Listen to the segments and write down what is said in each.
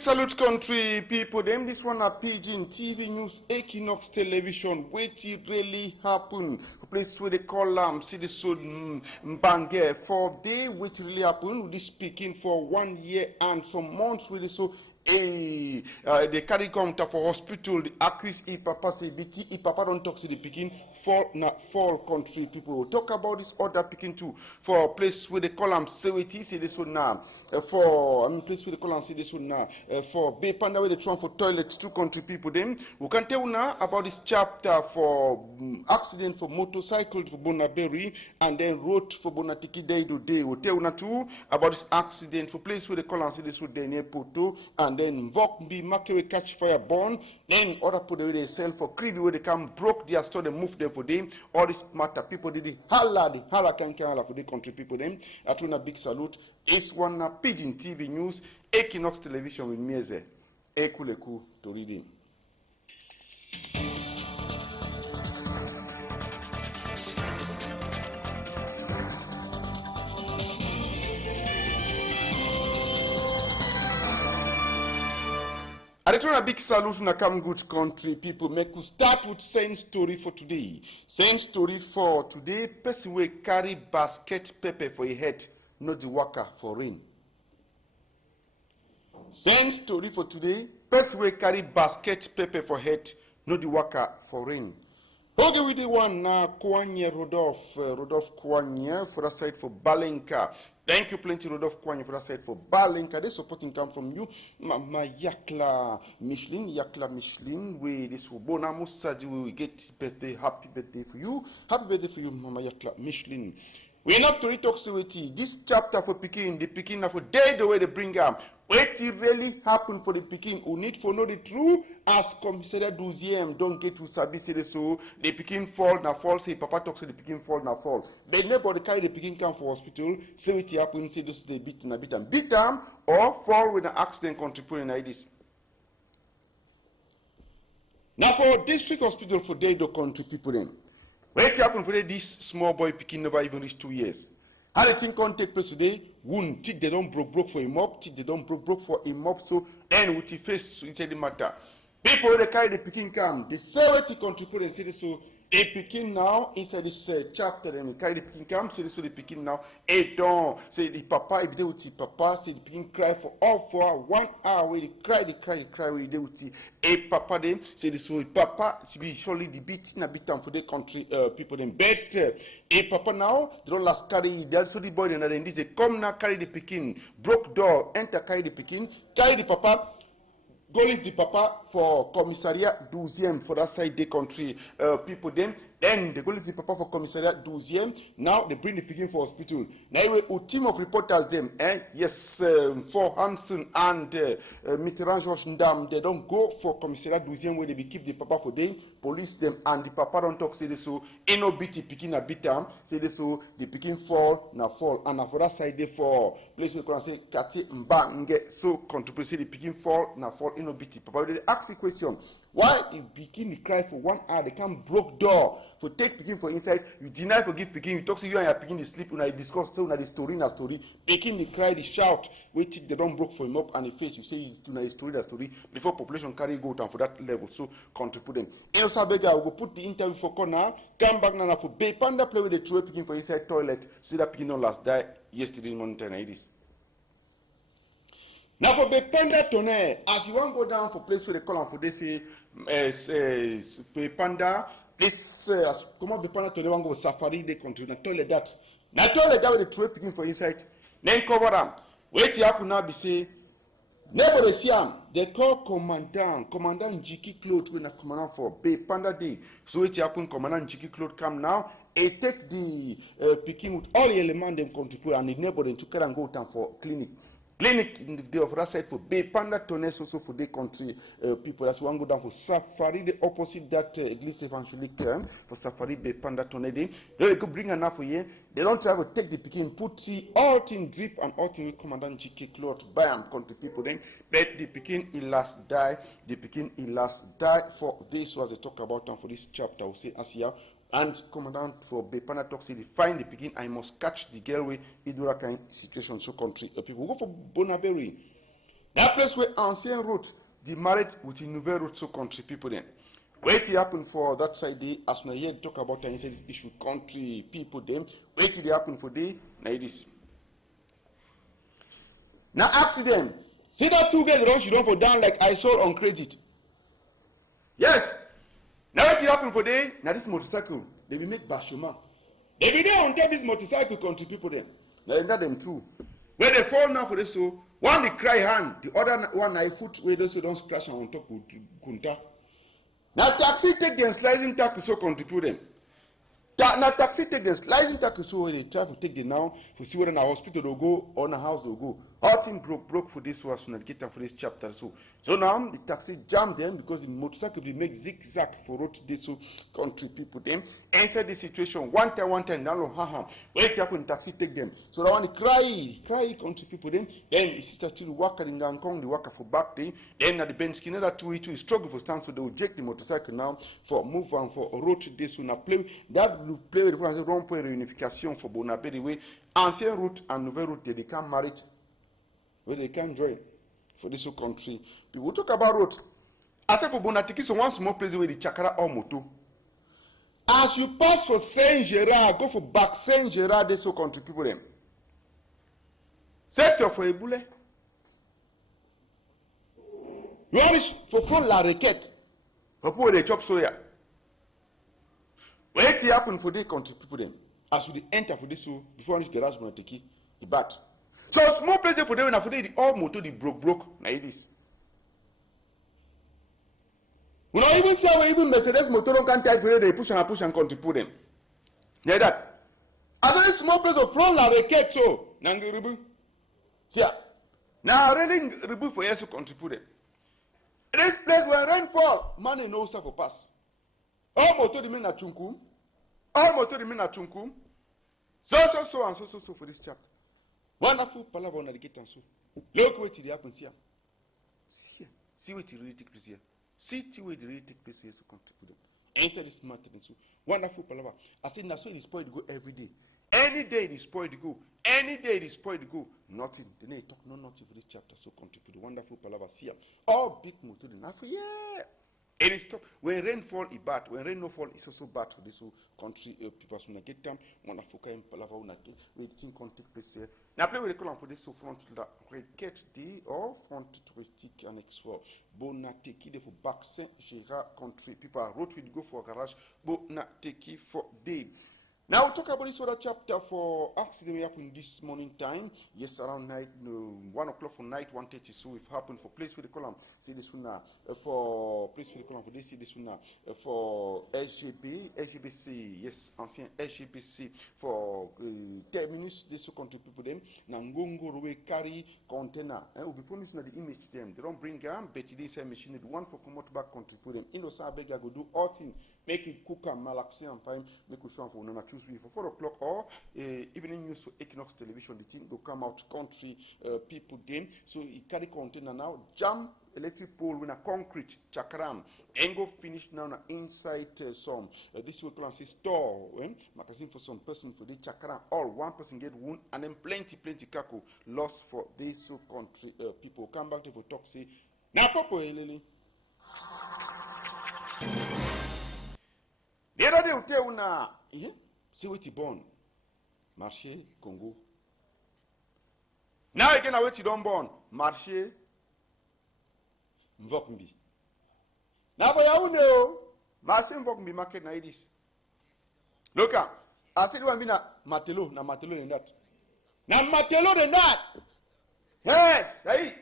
big salute country people. Them this one are Pigeon TV News, Equinox Television. Wait it really happen. Place where they call see the soul Mbange for day. Wait really happen. We speaking for 1 year and some months with the so. They carry come to for hospital. The accused Papa say BT Papa don't talk to the picking fall country people. We'll talk about this other picking too for place where they call them Sewiti say this one now for place where they call them say this one now for Bay Panda where they try for toilets two country people. Then we can tell now about this chapter for accident for motorcycle for Bonaberry and then road for Bonatiki day to day. We'll tell now too about this accident for place where they call them say this one near Poto and then Vok be market catch fire burn, then other people they sell for creepy where they come broke their store, they move them for them. All this matter, people did the holla can for the country people them. Atuna big salute. It's one Pigeon TV News, Equinox Television with Mieze. Ekuleku to reading. I return a big salute from the Come Good country people. Make we start with same story for today. Same story for today. Person will carry basket pepper for a head, not the worker for rain. Same story for today. Person will carry basket pepper for head, not the worker for rain. Okay, we the one now, Kwanye Rodolphe Kwanye for the side for Balenka. Thank you plenty, Rodolphe Kwanye for the side for Balenka. The supporting come from you, Mama Yakla Michelin. We this for Bonamo Sadi, we will get birthday, happy birthday for you. Happy birthday for you, Mama Yakla Michelin. We're not to retoxicity. This chapter for Pekin, the Pekin for day the way they bring up. What it really happened for the Pekin who need for know the truth as Commissariat 12e don't get to Sabi say so the Pekin fall na fall say Papa talks to the Pekin fall na fall. But nobody carry the Pekin come for hospital, say what happened, say this they beat them or fall with an accident contributing like this. Now for district hospital for day the country people then. What happened for this small boy Pekin never even reached 2 years. How the thing can take place today? Wound, teeth they don't broke for a mop, teeth they don't broke for a mop. So then with the face inside the matter. People they carry the Pekin come, they say what he contribute and say this so they Pekin now inside this chapter and they carry the Pekin come, say this so the Pekin now. Hey don't say the Papa if they with the Papa say the Pekin cry for all for 1 hour where they cry where they with the Papa them say this so Papa to be surely the beat na beat them for the country people them bet Papa now they don't last carry that so the boy and then this they come now carry the Pekin broke door enter carry the Pekin carry the Papa. Go leave the Papa for Commissariat 12e for that side the country people then they go leave the Papa for Commissariat 12e. Now they bring the Pekin for hospital. Now a team of reporters them yes for Hansen and Mitterrand George Ndam they don't go for Commissariat 12e where they be keep the Papa for them, police them and the Papa don't talk say this so no beat the Pekin a beat them say this so the Pekin fall and for that side they for place we can say Kati Mbange so contribute say the Pekin fall na fall no beat the Papa. They ask the question why the Pekin cry for 1 hour they can't broke door for take Pekin for inside you deny for give Pekin you talk to you and your Pekin they sleep when I discuss so na the story Pekin they cry they shout wait they don't broke for him up and the face you say it's na the story before population carry go down for that level so contribute them. Elsa Bega will go put the interview for corner come back now for Bay Panda play with the throw Pekin for inside toilet so that Pekin don't last die yesterday morning like this. Now for Bay Panda Tonnerre, as you want to go down for place where they call them for they say Bay Panda, this comment Bay Panda Tonnerre want go safari they country. Now toilet that where they throw Pekin for inside. Then cover them. Wait happen now be say nobody see him. They call commandant Jiki Claude when a commandant for Bay Panda Day. So it happen commandant Jiki Claude come now. He take the Pekin with all the elements them contribute and the neighbor to carry and go down for clinic in the day of that side for Bay Panda Tonnerre also for the country people. That's one go down for safari the opposite that Église évangélique for safari Bay Panda Tonnerre day. They go bring enough for you. They don't try to take the Pekin put the all thing drip and all thing commandant GK Claude by am country people then. But the Pekin he last die. The Pekin he last die for this was a talk about for this chapter. We say as here. And commandant for Bay Panda talks, he find the Pekin, I must catch the girl with Idura kind situation. So country people go for Bonaberry. That place where ancient route, they married with a nouvelle route, so country people then. Wait till happen for that side day, as we here talk about and say this issue, country people them. Wait till they happen for day, now this. Now accident. See that two guys run, she run for down like I saw on credit. Yes. Now what happen for day? Now this motorcycle, they will make bashuma. They be there on top this motorcycle country people then. Now they got them too. Where they fall now for this, so one they cry hand, the other one I foot where those who don't scratch on top of Kunta. Now taxi take them slicing taxi so contribute them. Now taxi take them slicing taxi so when they try to take them now for see whether in a hospital they'll go or in a house they'll go. All thing broke for this was when I get them for this chapter. So now the taxi jam them because the motorcycle will make zigzag for road today so country people them. Answer the situation one time now haha. Wait happen taxi take them. So that one cry country people them. Then the sister still walk in Gangkong, the walker for back day. Then at the bench skinner that two struggle for stand so they will take the motorcycle now for move on for road today so now play that will play with the wrong point reunification for Bonapé the way ancien route and nouvelle route they become married. Where they can join for this whole country. People talk about road. I said for Bonatiki, so one small place where the Chakra or Moto. As you pass for Saint Gerard, go for back Saint Gerard, this whole country people them. Sector for Ebule. You want for front La Requête. For people they chop soya. Where it happen for the country people them. As you enter for this so before this garage Bonatiki, the bat. So small place for them and for the all motor the broke. Now it is. We don't even say when even Mercedes motor don't can't type for them, they push and contribute them. Yeah that. As a small place of front La Requête so Nangi Rubu. See now raining Rubu for years to contribute them. This place where rainfall, money no stuff for pass. All motor remain at Chunkum. All motor remain at Chunkum. So for this chapter. Wonderful palaver on the gate and so. Look what it happens here. See what it really take place here. See what it really take place here so contribute. Answer this matter so. Wonderful palaver. I said now so it is spoiled to go every day. Any day it is spoiled to go. Any day it is spoiled to go. Nothing. Then they talk nothing for this chapter so contribute. Wonderful palaver. See all big motor. Now for yeah. It is tough. When rain fall, it's bad. When rain no fall, it's also bad for this whole country. People when I get them, when I focus in Palava, when I get, we think can take place here. Now play with the column for this so front la requête day or front touristique annex for Bonateki for back Saint Gerard country. People are road with go for garage Bonateki for day. Now we'll talk about this other chapter for accident happened this morning time. Yes, around night, 1 o'clock for night, 1:30. So it happened for place with the column. See this one now. For place with the column for this, see this one now. For SGBC, yes, ancien SGBC for terminus, this so country people them. Nangongo Rowe carry container. We'll be promising the image to them. They don't bring them, but this machine, the one for promote back country people them. Innocent Bega go do all things. Make it cook and malaxi and time. Make it show for no choose for 4 o'clock or evening news for Equinox television. The thing will come out country people then. So it carry container now. Jam electric pole with a concrete chakram. And go finish now inside some. This will class store. Magazine for some person for the chakram. All one person get wound and then plenty kako lost for this country people. Come back to talk say. Now Papa Lily. The other day, tell una, see what you born, marché Congo. Now again, I wait you don't born, marché Mvokmbi. Now for you know, marché Mvokmbi market na this. Look at, I said one mina matelo in that. Now matelo than that. Yes, hey.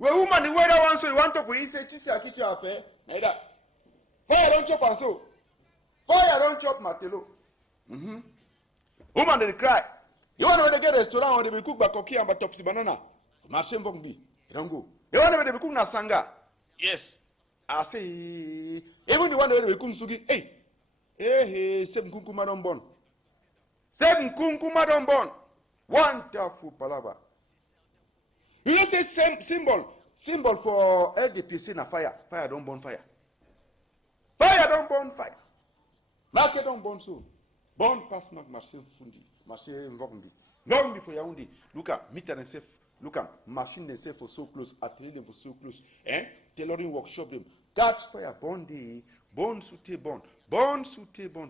We woman the weather one so you want to go inside to see a kitchen affair. Like that. Fire don't chop and so. Fire don't chop matelo. Woman they cry. You want when they get a restaurant when they cook bakoki and topsy banana. Marché Mvokmbi. They don't go. You want when they cook na sanga. Yes. I say even the one where they cook sugi. Hey, seven kunkuma don't born. Seven kunkuma don't born. Wonderful palava. You know say same symbol for LDPC na fire. Fire don't burn fire. Fire don't burn fire. Market don't burn so. Burn pass marché Fundi. Marché Mvokmbi. Mvokmbi for Yaoundé. Look at meet and self Look at machine they say for so close, atelier them for so close, tailoring workshop them. Catch fire, bond day, bond sute bond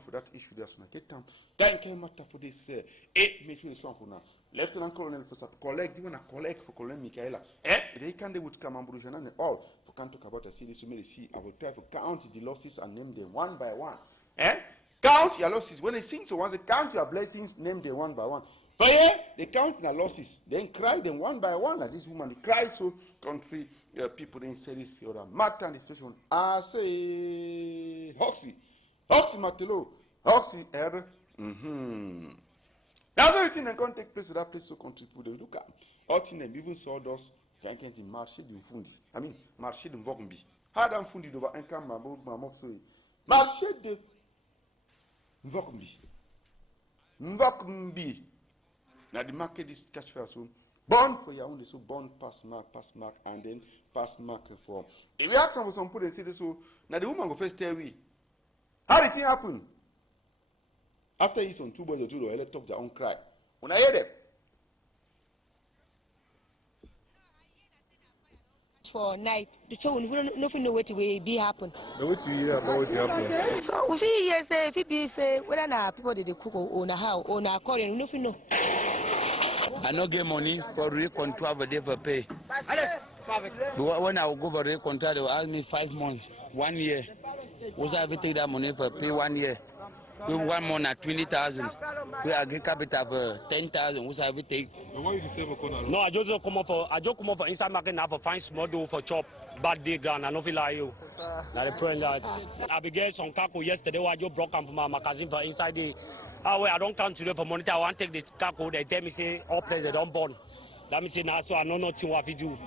for that issue. There's not get time. Thank you matter for this. Make sure it's one for now. Lieutenant Colonel for collect, you wanna collect for Colonel Michaela. They can they would come and Brujan and all. For can't talk about a series, you may see. I will try to count the losses and name them one by one. Count your losses. When they sing, so once they count your blessings, name them one by one. But yeah, they count their losses, then cry them one by one. Like this woman, they cry so country people then say this or matter and the situation. I say Hoxie Matelo, Hoxie Error. That's everything that can take place to that place so country people they look at. All things them even saw those can't marché de fundi. I mean marché de Vogumbi. Had am fundi over un camp ma so marché de Vogumbi. Now the market is catch fair soon. Born for your own, so born pass mark, and then pass mark for. If we ask some people, they say this, so now the woman go first tell we. How did it happen? After he's on 2 boys or 2, they talk their own cry. When I hear them. For night, the show nothing know what will be happen. What you hear about what happened? So we see say if it be say whether na people they cook or na how or na calling nothing know. I no get money for re-contract for day for pay. But when I will go for re-contract, they will ask me 5 months, 1 year. Was I ever take that money for pay 1 year? We 1 month at 20,000. We agree capital for 10,000. Was I ever take? Why you say no, I just come up for inside market now for find small dough for chop bad day ground. I don't feel like you. Now the point that I began some kako yesterday. I just broke up for my magazine for inside the. I don't come today for monitor. I want to take the kako. They tell me say all players they don't born. That means say now so I know nothing what we do.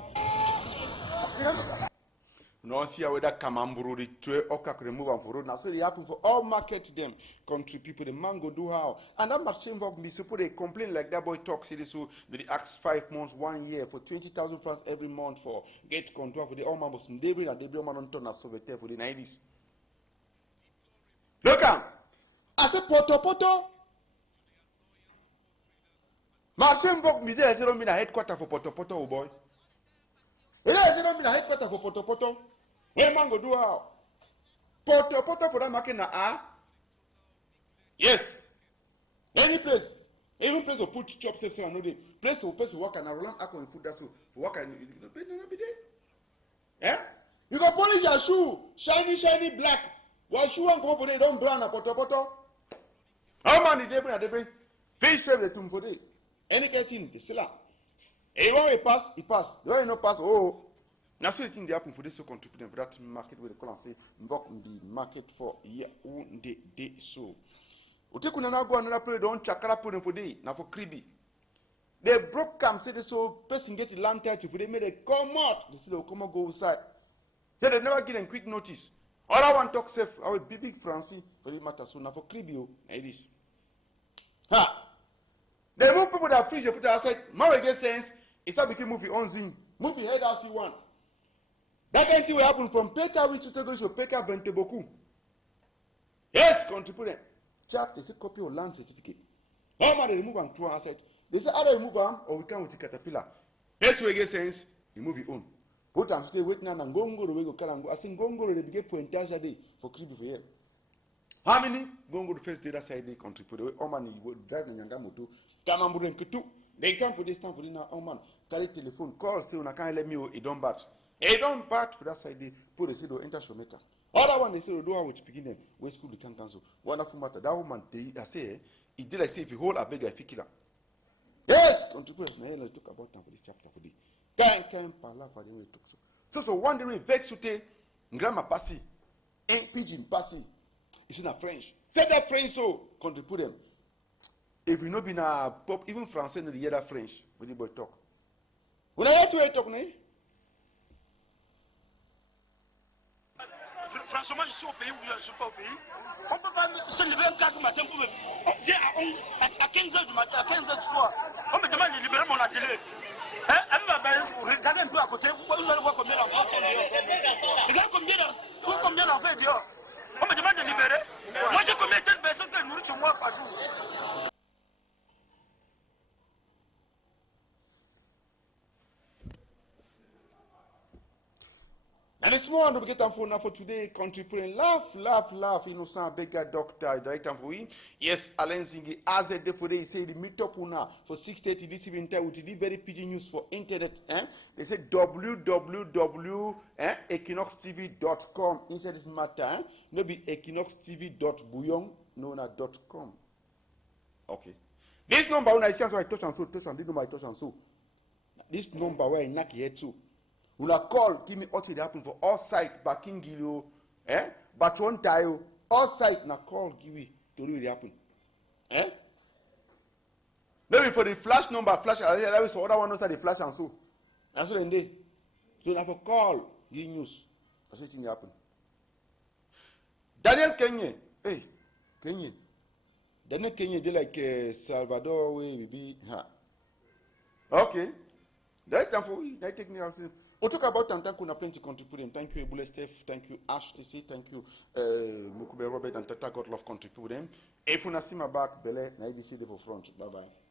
No see whether Kamamburu the tray or remove and for road. Now so they happen for all market them country people. The man go do how and that much same work. Suppose they complain like that boy talk. See this so they ask 5 months, 1 year for 20,000 francs every month for get control for the all man was they bring and they bring man on turn as Soviet for the 90s. Look am. I say poto. My same work me there. I say don't mean a headquarter for poto oh boy. I say don't mean a headquarter for poto. Hey man go do how? Poto for that market na yes. Any place. Even place to put chop safe so I know the place to work and roll alcohol and food that so for work and you pay no be there. Yeah? You go polish your shoe, shiny black. While shoe and come up for they don't brown a poto. How many they bring? Fish save the tomb for day. Any catching the seller. Hey, when we pass, he pass. The one no pass, oh. Now, so the thing they happen for this so contributing for that market where they call and say, Mbok the market for year one day so. We take now go another place, don't chakra put them for day, now for Kribi. They broke camp, say they so person get the land title for they made a come out. They say they'll come out go outside. Say they never give them quick notice. All I want to talk safe, I will be big Francie for the matter. So now for Kribi, like this. Ha! They move people that fridge, they put it outside. Now we get sense. It's not became movie on Zing. Movie head house you want. That kind of thing will happen from Peka which to take to Peka Venteboku. Yes, contribute. Chap, they say copy or land certificate. How much they remove and throw outside? They say either remove them or we can with the caterpillar. That's where we get sense. You move it on. Put them stay waiting and go the go Karango. I think Gongo they get pointage a day for creepy for here. How many Gongo the first day that side they contribute? Oh man, you would drive in Yangamoto. Kamamburu and Kutu. They come for this time for dinner. Oh man, carry telephone, call, say, I can't let me, it don't batch. It don't batch for that side, they put the city enter Shometa. Other one, they say, do how to begin them, where school they can't cancel. Wonderful matter. That woman, I say, it did I say, if you hold a beg, I pick it up. Yes, contributors, now let's talk about time for this chapter for the can't pala for the way talk so. So one day we vex to take grandma passy, ain't pigeon passy. It's in a French. Say that French so contribute them. If you know been a pop, even Francais no hear that French when the boy talk. When I hear to talk, ne? Franchement, je suis au pays où je ne suis pas au pays. On ne peut pas se lever un 4 matin pour me. À 15h du matin, à 15h du soir, on me demande de libérer mon atelier. Regardez un peu à côté, vous allez voir combien d'enfants sont dehors. Regarde combien d'enfants sont dehors. On me demande de libérer. Moi, j'ai combien de personnes que je nourris chez moi par jour. small one, we get for now for today, country praying. Laugh, laugh, laugh. Innocent, beggar, doctor, direct and for him. Yes, Alan Zingi, as a day for day, he said, the meet up now for 6:30 this evening time with the very PG news for internet. They said www.equinoxtv.com. Inside this matter, no be equinoxtv.bouillon, no, na .com. Okay. This number, when I see, so I touch and so, touch and this number I touch and so. This number where I knock here too. When I call, give me what it happen for all site, backing Gilo, but one time, all site, na call, give me to really happen. Maybe for the flash number, flash, I was for other one knows the flash and so. That's what they. So now for call, he news. That's what thing happen. Daniel Kenya, hey, Kenya. Daniel Kenya, they like Salvador, we be, Okay. That time for we, that take me out. We'll talk about Tantan Kuna plenty contributing. Thank you, Ebule Steph. Thank you, Ash TC. Thank you, Mukube Robert and Tata God love contributing. If you see my back, Bele, na IBC for front. Bye bye.